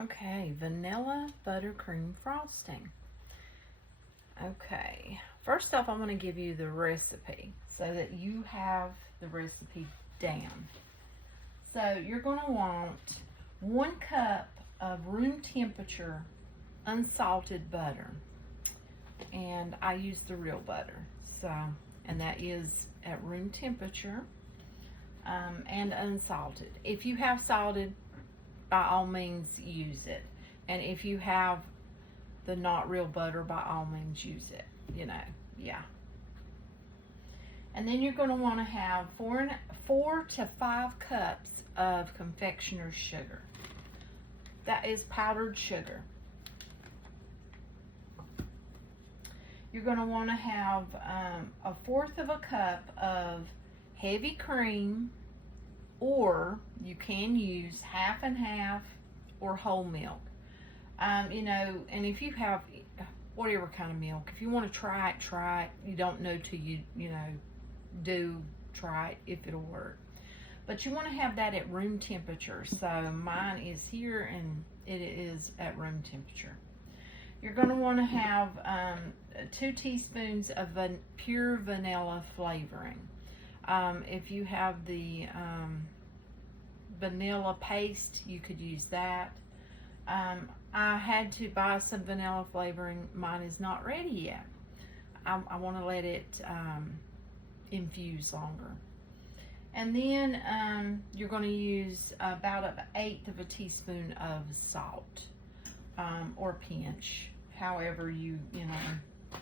Okay, vanilla buttercream frosting. Okay, first off, I'm going to give you the recipe so that you have the recipe down. So you're going to want 1 cup of room temperature unsalted butter, and I use the real butter, so, and that is at room temperature, and unsalted. If you have salted, by all means use it, and if you have the not real butter, by all means use it, you know, yeah. And then you're going to want to have 4 to 5 cups of confectioner sugar. That is powdered sugar. You're going to want to have 1/4 of a cup of heavy cream, or you can use half and half or whole milk. You know, and if you have whatever kind of milk, if you want to try it. You don't know till you know, try it if it'll work. But you want to have that at room temperature. So mine is here and it is at room temperature. You're going to want to have 2 teaspoons of pure vanilla flavoring. If you have the vanilla paste, you could use that. I had to buy some vanilla flavoring. Mine is not ready yet. I want to let it infuse longer. And then you're going to use about 1/8 of a teaspoon of salt, or pinch, however you know.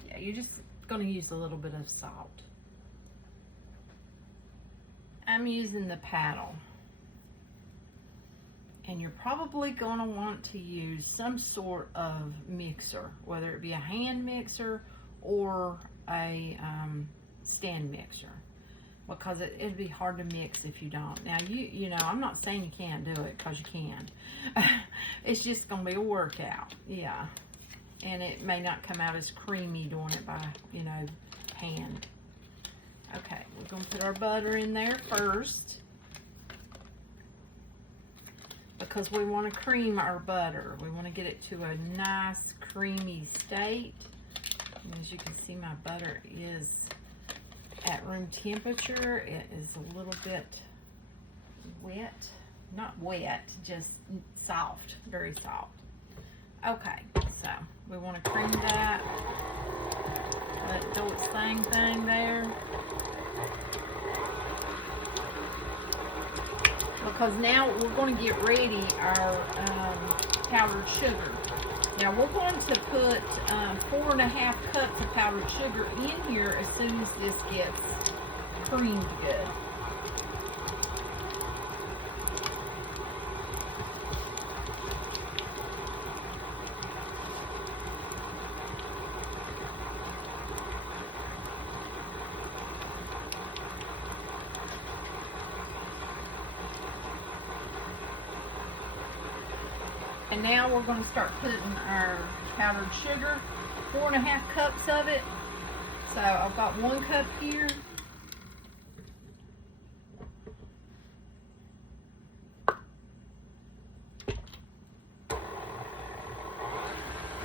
Yeah, you're just going to use a little bit of salt. I'm using the paddle, and you're probably going to want to use some sort of mixer, whether it be a hand mixer or a stand mixer, because it'd be hard to mix if you don't. Now you know, I'm not saying you can't do it, because you can. It's just going to be a workout, yeah. And it may not come out as creamy doing it by, you know, hand. Okay, we're going to put our butter in there first, because we want to cream our butter. We want to get it to a nice creamy state. And as you can see, my butter is at room temperature. It is a little bit wet. Not wet, just soft, very soft. Okay, so we want to cream that. Let it do its thing there. Because now we're going to get ready our powdered sugar. Now we're going to put 4 1/2 cups of powdered sugar in here as soon as this gets creamed good. And now we're going to start putting our powdered sugar, 4 1/2 cups of it. So I've got 1 cup here.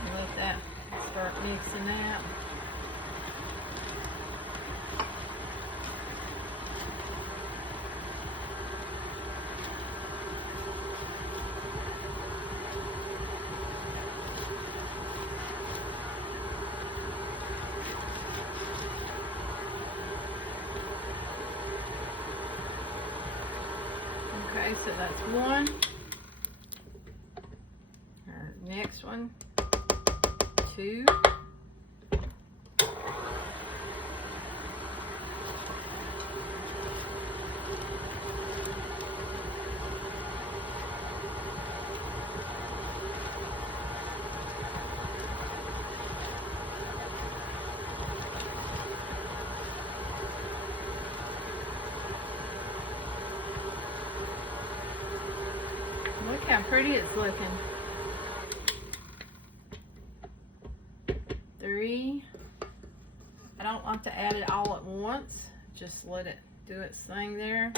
Let that start mixing that. Okay, so that's 1. Our next one, 2. Look how pretty it's looking. 3. I don't like to add it all at once. Just let it do its thing there.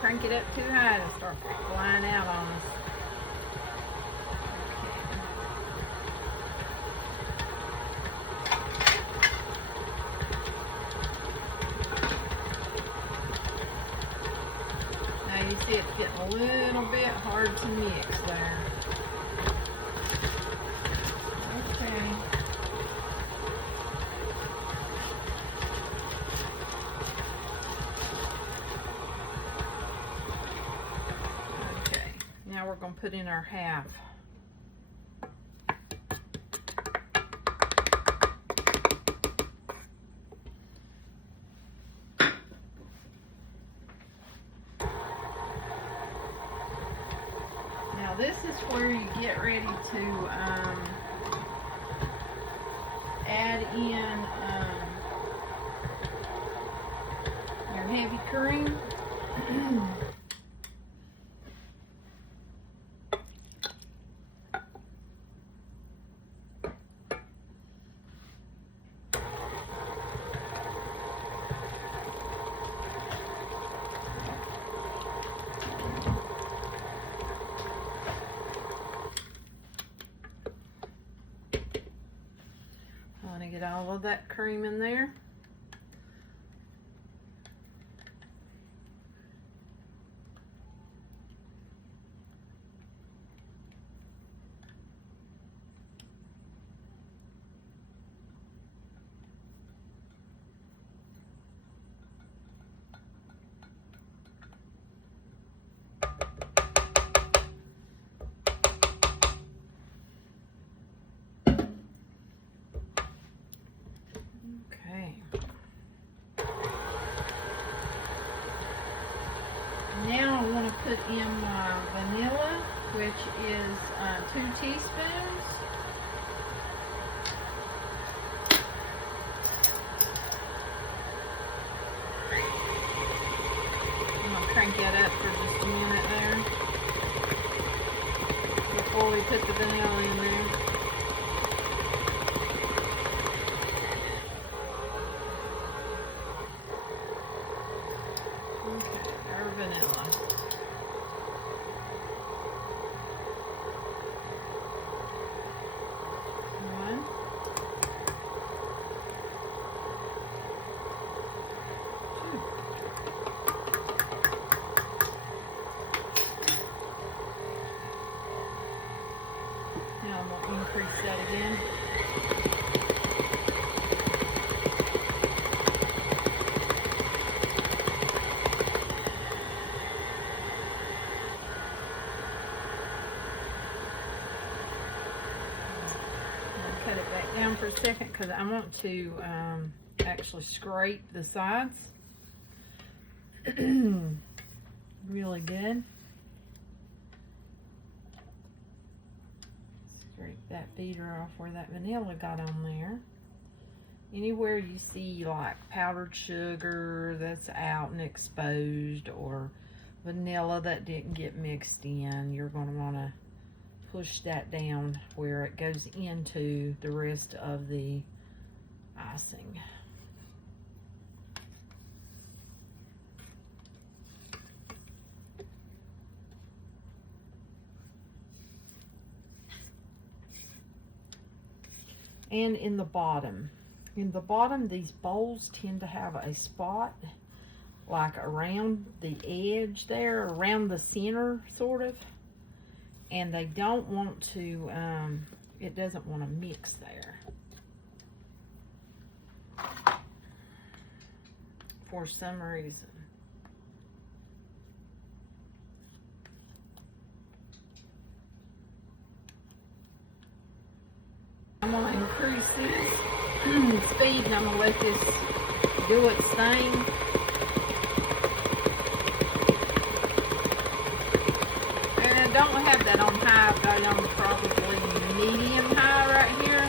crank it up too high, it'll start flying out on us. Now you see it's getting a little bit hard to mix there. Okay. Now we're going to put in our half. Now this is where you get ready to add in your heavy cream. Get all of that cream in there. Now I want to put in my vanilla, which is 2 teaspoons. I'm going to crank that up for just a minute there before we put the vanilla in there. Vanilla. One. Two. Now I'm going to increase that again. Cut it back down for a second because I want to actually scrape the sides really good. Scrape that beater off where that vanilla got on there. Anywhere you see like powdered sugar that's out and exposed, or vanilla that didn't get mixed in, you're going to want to push that down where it goes into the rest of the icing. And in the bottom, these bowls tend to have a spot like around the edge there, around the center sort of. And they don't want to, it doesn't want to mix there for some reason. I'm going to increase this speed and I'm going to let this do its thing. Don't have that on high, I've got it on probably medium high right here.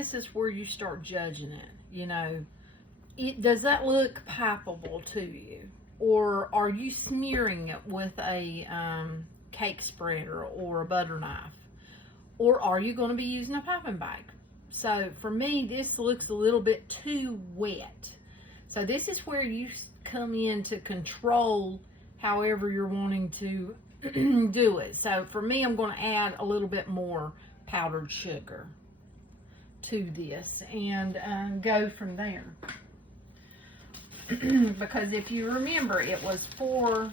this is where you start judging it. You know, does that look pipeable to you? Or are you smearing it with a cake spreader or a butter knife? Or are you going to be using a piping bag? So for me, this looks a little bit too wet. So this is where you come in to control however you're wanting to do it. So for me, I'm going to add a little bit more powdered sugar to this and go from there. Because if you remember, it was 4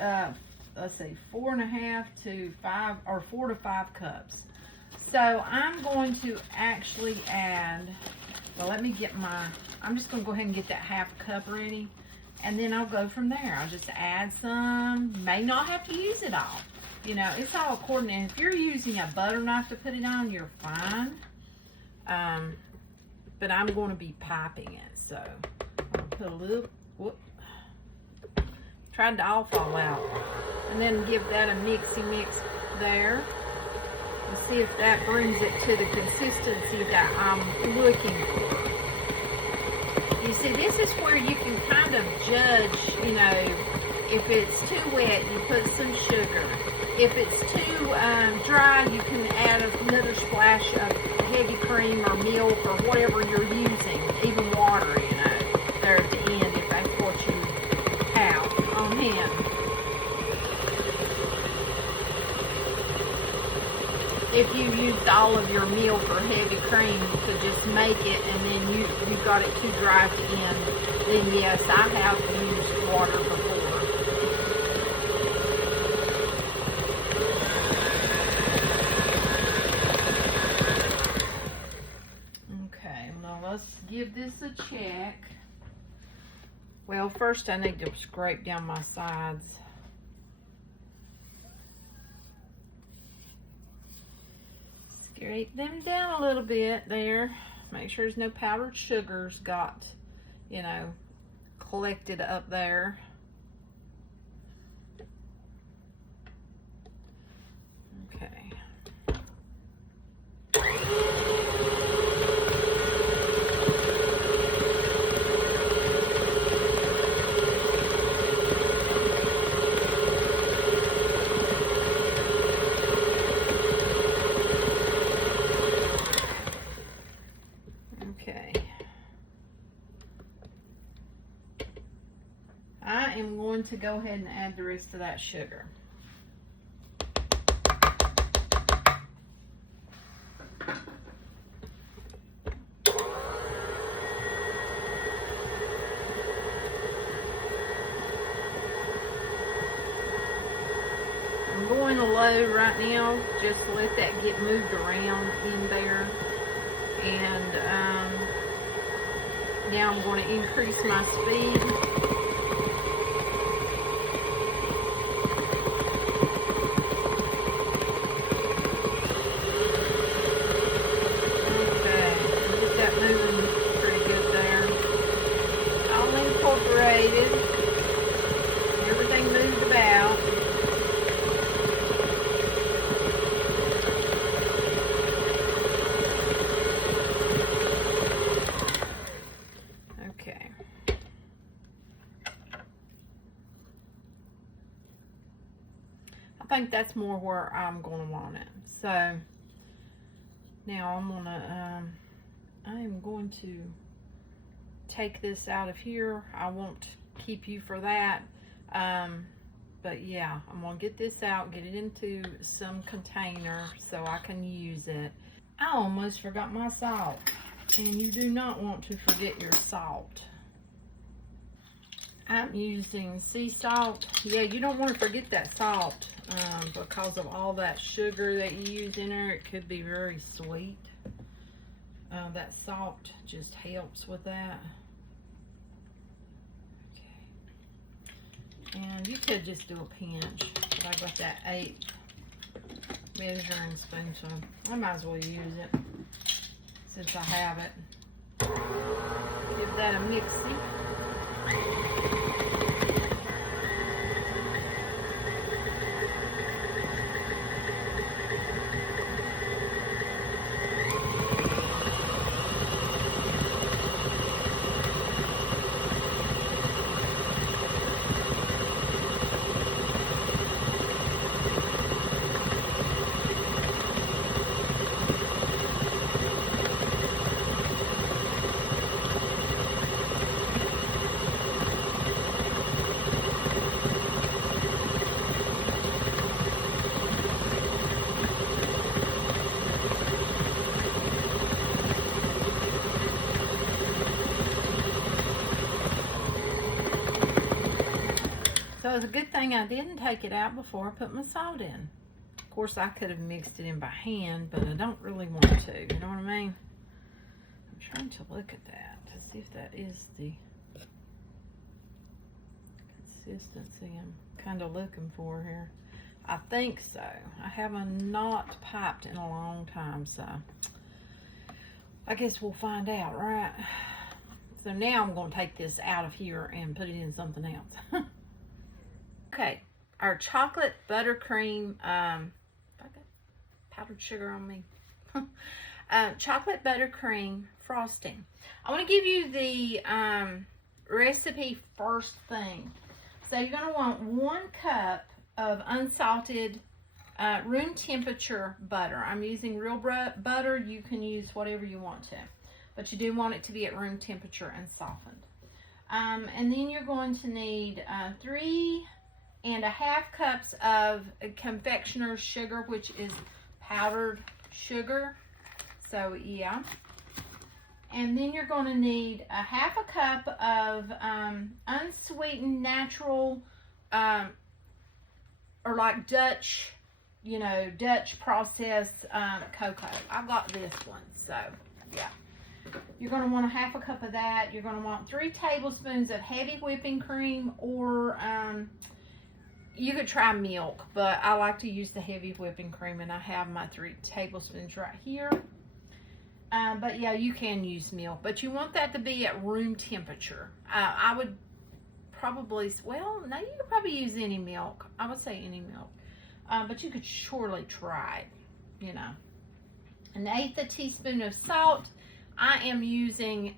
and a half to 5, or 4 to 5 cups. So I'm going to actually add, well, let me get I'm just going to go ahead and get that half cup ready, and then I'll go from there. I'll just add some, may not have to use it all. You know, it's all according, and if you're using a butter knife to put it on, you're fine. But I'm going to be piping it, so I'll put a little, tried to all fall out. And then give that a mixy mix there. And see if that brings it to the consistency that I'm looking for. You see, this is where you can kind of judge, you know, if it's too wet, you put some sugar. If it's too dry, you can add another splash of heavy cream or milk or whatever you're using, even water, you know, there at the end if that's what you have on hand. If you used all of your milk or heavy cream, you could just make it, and then you got it too dry at the end, then yes, I have used water before. Okay, now let's give this a check. Well, first I need to scrape down my sides. Scrape them down a little bit there. Make sure there's no powdered sugars got, you know, collected up there. Okay. I am going to go ahead and add the rest of that sugar. I'm going to low right now, just to let that get moved around in there. And now I'm going to increase my speed. Everything moved about. Okay. I think that's more where I'm going to want it. So now I am going to take this out of here. I won't keep you for that, but yeah, I'm gonna get this out, get it into some container so I can use it. I almost forgot my salt, and you do not want to forget your salt. I'm using sea salt. Yeah, you don't want to forget that salt because of all that sugar that you use in there. It could be very sweet. That salt just helps with that. Okay. And you could just do a pinch, but I got that 8 measuring spoon, so I might as well use it since I have it. Give that a mixy. So it's a good thing I didn't take it out before I put my salt in. Of course, I could have mixed it in by hand, but I don't really want to, you know what I mean? I'm trying to look at that to see if that is the consistency I'm kind of looking for here. I think so. I haven't not piped in a long time, so I guess we'll find out, right? So now I'm going to take this out of here and put it in something else. Okay, our chocolate buttercream, I got powdered sugar on me. Chocolate buttercream frosting. I want to give you the recipe first thing. So you're going to want 1 cup of unsalted room temperature butter. I'm using real butter. You can use whatever you want to, but you do want it to be at room temperature and softened. And then you're going to need 3.5 cups of confectioner sugar, which is powdered sugar. So yeah. And then you're going to need 1/2 cup of unsweetened natural or like Dutch, you know, Dutch processed cocoa. I've got this one, so yeah. You're going to want 1/2 cup of that. You're going to want 3 tablespoons of heavy whipping cream, or you could try milk, but I like to use the heavy whipping cream, and I have my 3 tablespoons right here. But yeah, you can use milk, but you want that to be at room temperature. I would probably, well, no, you could probably use any milk. I would say any milk, but you could surely try it, you know. 1/8 teaspoon of salt. I am using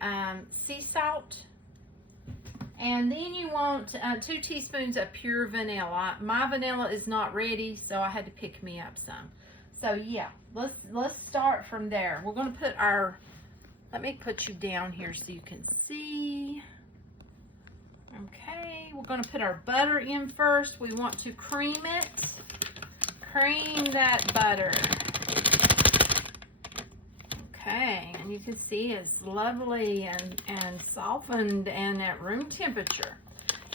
sea salt. And then you want 2 teaspoons of pure vanilla. My vanilla is not ready, so I had to pick me up some. So yeah, let's start from there. We're going to put our, let me put you down here so you can see. Okay, we're going to put our butter in first. We want to cream it. Cream that butter. Okay, and you can see it's lovely and softened and at room temperature.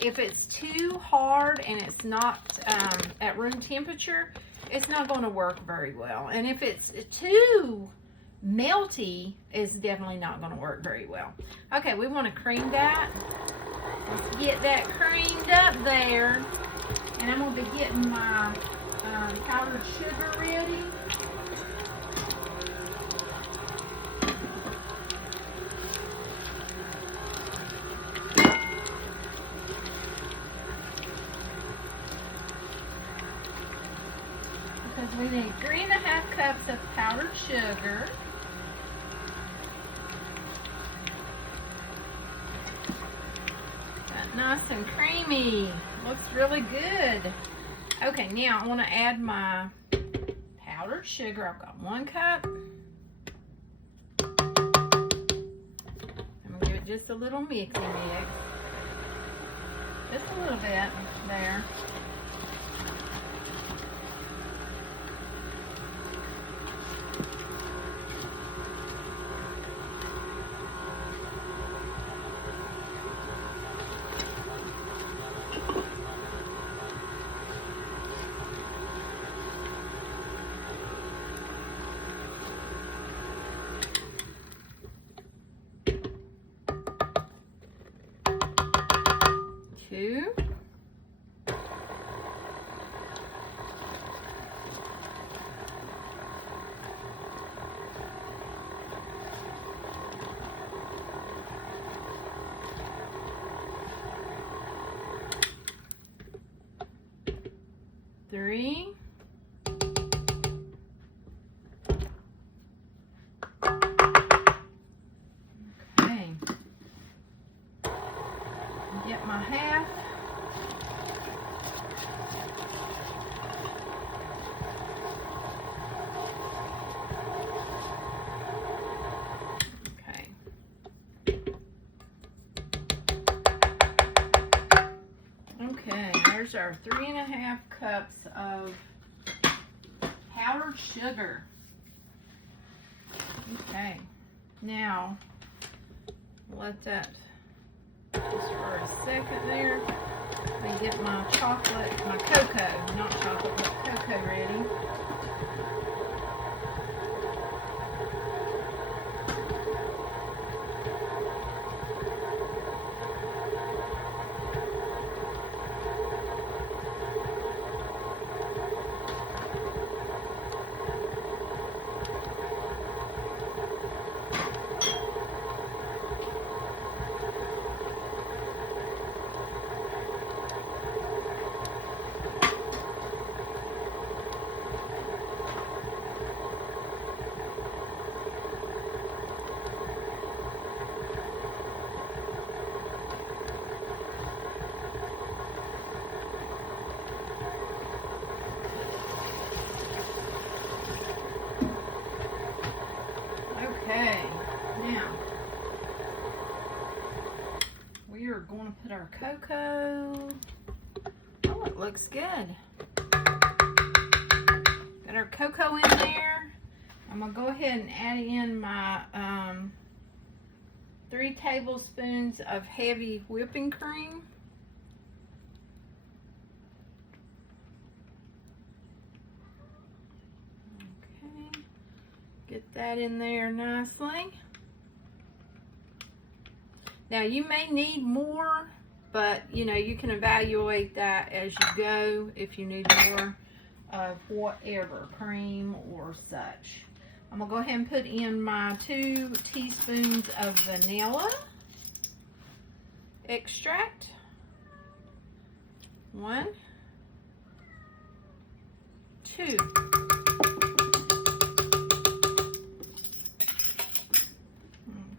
If it's too hard and it's not at room temperature, it's not going to work very well. And if it's too melty, it's definitely not going to work very well. Okay, we want to cream that. Get that creamed up there. And I'm going to be getting my powdered sugar ready. Because we need 3.5 cups of powdered sugar. Got nice and creamy. Looks really good. Okay, now I want to add my powdered sugar. I've got 1 cup. I'm going to give it just a little mixy mix. Just a little bit there. Two. Three. Okay. Get my half. Okay. Okay, there's our 3.5 cups of powdered sugar. Okay, now let that just for a second there. We get my cocoa, not chocolate, but cocoa ready. Okay, now we are going to put our cocoa. Oh, it looks good. Got our cocoa in there. I'm going to go ahead and add in my 3 tablespoons of heavy whipping cream. Okay, get that in there nicely. Now you may need more, but you know, you can evaluate that as you go if you need more of whatever, cream or such. I'm gonna go ahead and put in my 2 teaspoons of vanilla extract. 1, 2.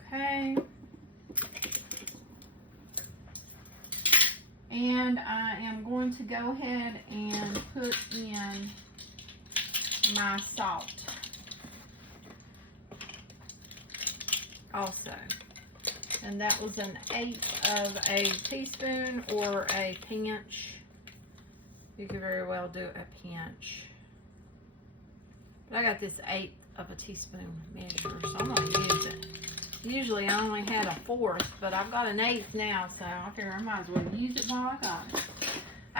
Okay. And I am going to go ahead and put in my salt also. And that was 1/8 of a teaspoon or a pinch. You could very well do a pinch. But I got this 1/8 of a teaspoon measure, so I'm going to use it. Usually I only had 1/4, but I've got 1/8 now, so I figure I might as well use it while I got it.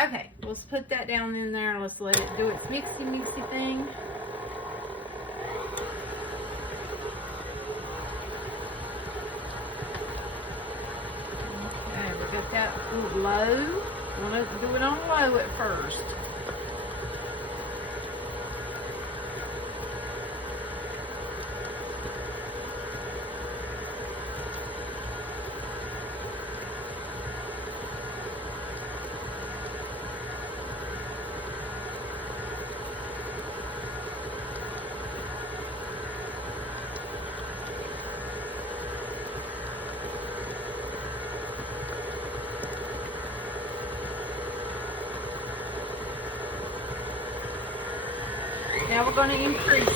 Okay, let's put that down in there. Let's let it do its mixy thing. Okay, we got that low. We'll do it on low at first. Now we're going to increase it.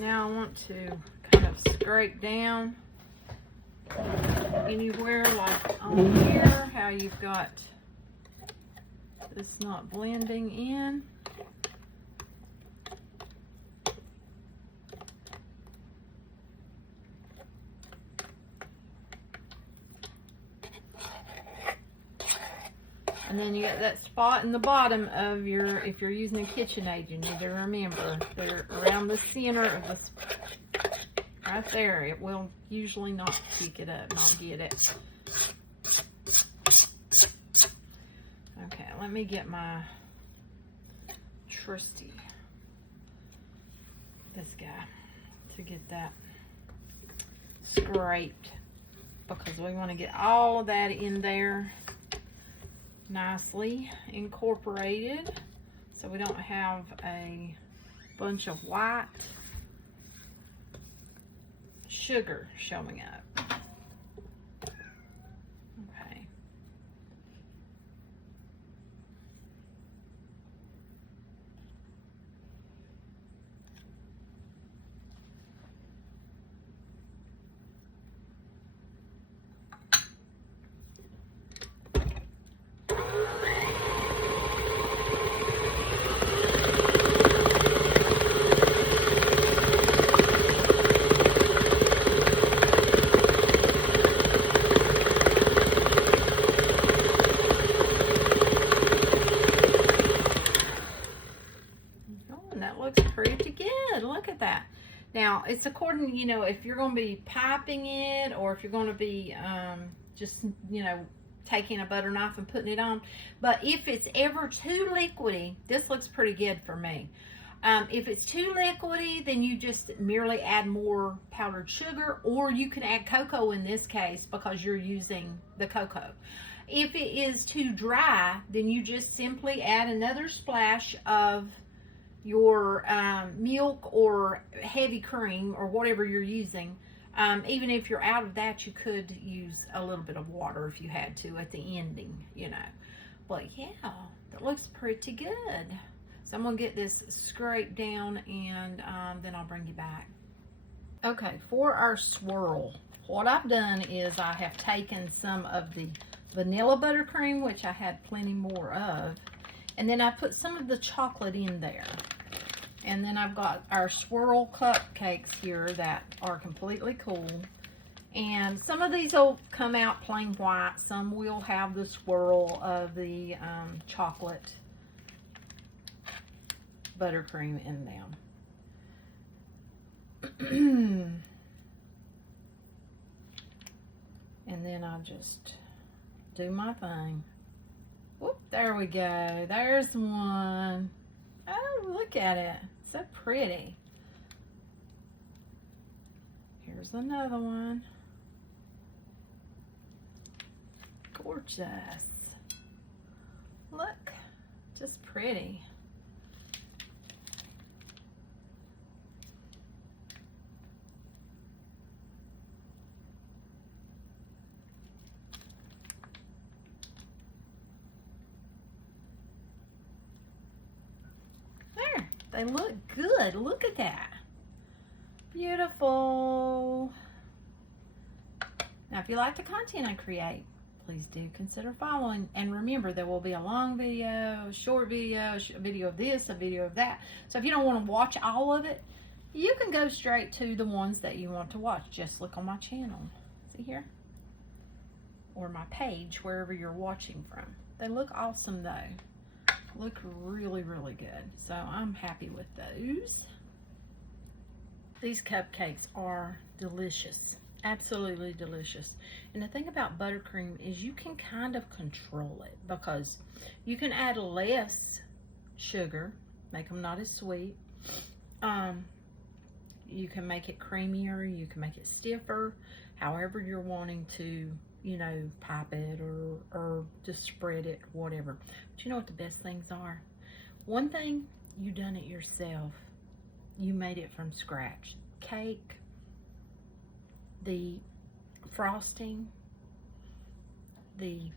Now I want to kind of scrape down anywhere like on here, how you've got this not blending in. And then you got that spot in the bottom of your, if you're using a KitchenAid, you need to remember they're around the center of this, right there. It will usually not pick it up, not get it. Okay, let me get my trusty, this guy, to get that scraped, because we want to get all of that in there nicely incorporated, so we don't have a bunch of white sugar showing up. Okay. Oh, and that looks pretty good. Look at that. Now, it's according, you know, if you're going to be piping it or if you're going to be just, you know, taking a butter knife and putting it on. But if it's ever too liquidy, this looks pretty good for me. If it's too liquidy, then you just merely add more powdered sugar, or you can add cocoa in this case because you're using the cocoa. If it is too dry, then you just simply add another splash of your milk or heavy cream or whatever you're using. Even if you're out of that, you could use a little bit of water if you had to at the ending, you know. But yeah, that looks pretty good. So I'm going to get this scraped down and then I'll bring you back. Okay, for our swirl, what I've done is I have taken some of the vanilla buttercream, which I had plenty more of, and then I put some of the chocolate in there. And then I've got our swirl cupcakes here that are completely cool. And some of these will come out plain white. Some will have the swirl of the chocolate buttercream in them. And then I'll just do my thing. Whoop, there we go. There's one. Oh, look at it. So pretty. Here's another one. Gorgeous. Look, just pretty. They look good. Look at that. Beautiful. Now, if you like the content I create, please do consider following. And remember, there will be a long video, a short video, a video of this, a video of that. So if you don't want to watch all of it, you can go straight to the ones that you want to watch. Just look on my channel. See here? Or my page, wherever you're watching from. They look awesome, though. Look really, really good. So I'm happy with those. These cupcakes are delicious. Absolutely delicious. And the thing about buttercream is you can kind of control it because you can add less sugar, make them not as sweet. You can make it creamier, you can make it stiffer, however you're wanting to, you know, pop it or just spread it, whatever. But you know what the best things are? One thing, you done it yourself. You made it from scratch. Cake, the frosting, the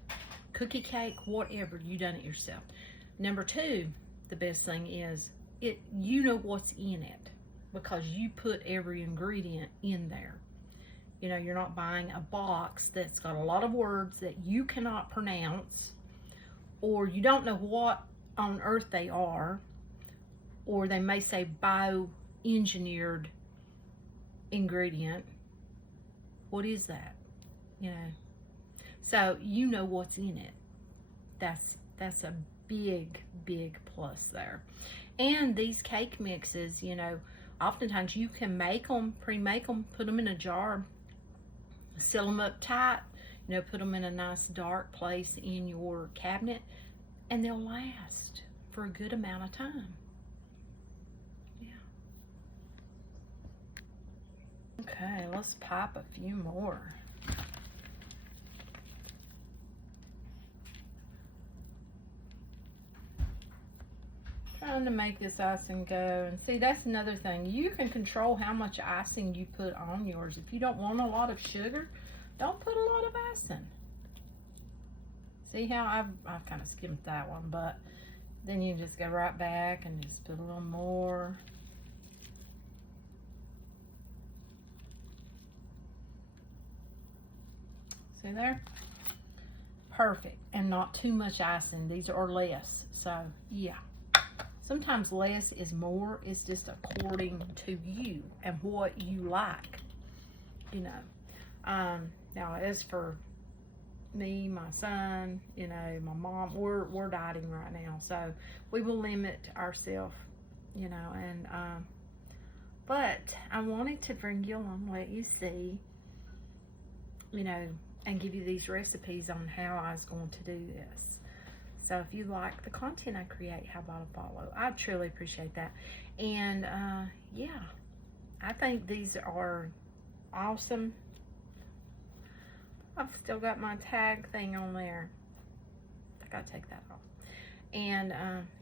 cookie cake, whatever, you done it yourself. Number two, the best thing is you know what's in it because you put every ingredient in there. You know, you're not buying a box that's got a lot of words that you cannot pronounce, or you don't know what on earth they are, or they may say bioengineered ingredient. What is that? You know, so you know what's in it. That's a big, big plus there. And these cake mixes, you know, oftentimes you can make them, pre-make them, put them in a jar, seal them up tight, you know, put them in a nice dark place in your cabinet, and they'll last for a good amount of time. Yeah. Okay, let's pop a few more. Trying to make this icing go, and see, that's another thing. You can control how much icing you put on yours. If you don't want a lot of sugar, don't put a lot of icing. See how I've kind of skimmed that one, but then you can just go right back and just put a little more. See there? Perfect, and not too much icing. These are less, so yeah. Sometimes less is more. It's just according to you and what you like, you know. Now, as for me, my son, you know, my mom, we're dieting right now, so we will limit ourselves, you know, and but I wanted to bring you along, let you see, you know, and give you these recipes on how I was going to do this. So if you like the content I create, how about a follow? I truly appreciate that. And yeah, I think these are awesome. I've still got my tag thing on there. I gotta take that off. And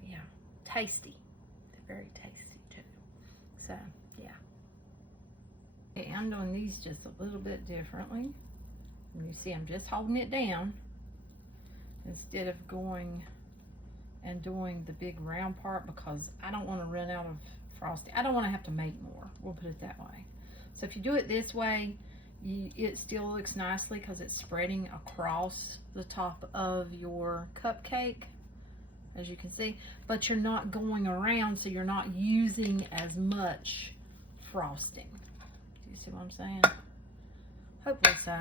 yeah, tasty. They're very tasty too. So yeah. Okay, I'm doing these just a little bit differently. And you see I'm just holding it down instead of going and doing the big round part, because I don't want to run out of frosting. I don't want to have to make more. We'll put it that way. So if you do it this way, it still looks nicely because it's spreading across the top of your cupcake, as you can see, but you're not going around, so you're not using as much frosting. Do you see what I'm saying? Hopefully so.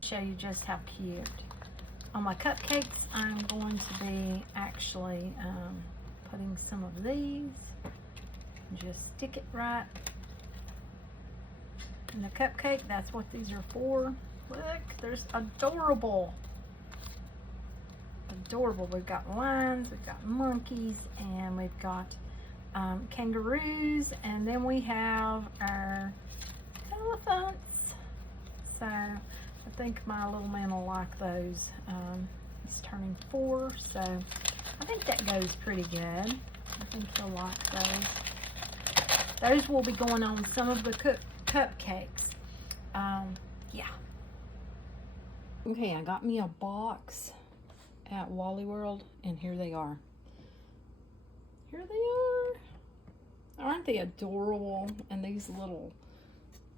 Show you just how cute. On my cupcakes, I'm going to be actually putting some of these. Just stick it right in the cupcake. That's what these are for. Look, there's adorable. Adorable. We've got lions, we've got monkeys, and we've got kangaroos, and then we have our elephants. So I think my little man will like those. He's turning 4, so I think that goes pretty good. I think he'll like those. Those will be going on some of the cupcakes. Yeah. Okay, I got me a box at Wally World, and here they are. Here they are. Aren't they adorable? And these little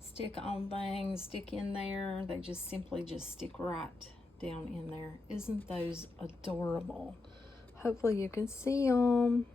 stick-on things stick in there. They just simply just stick right down in there. Isn't those adorable? Hopefully you can see them.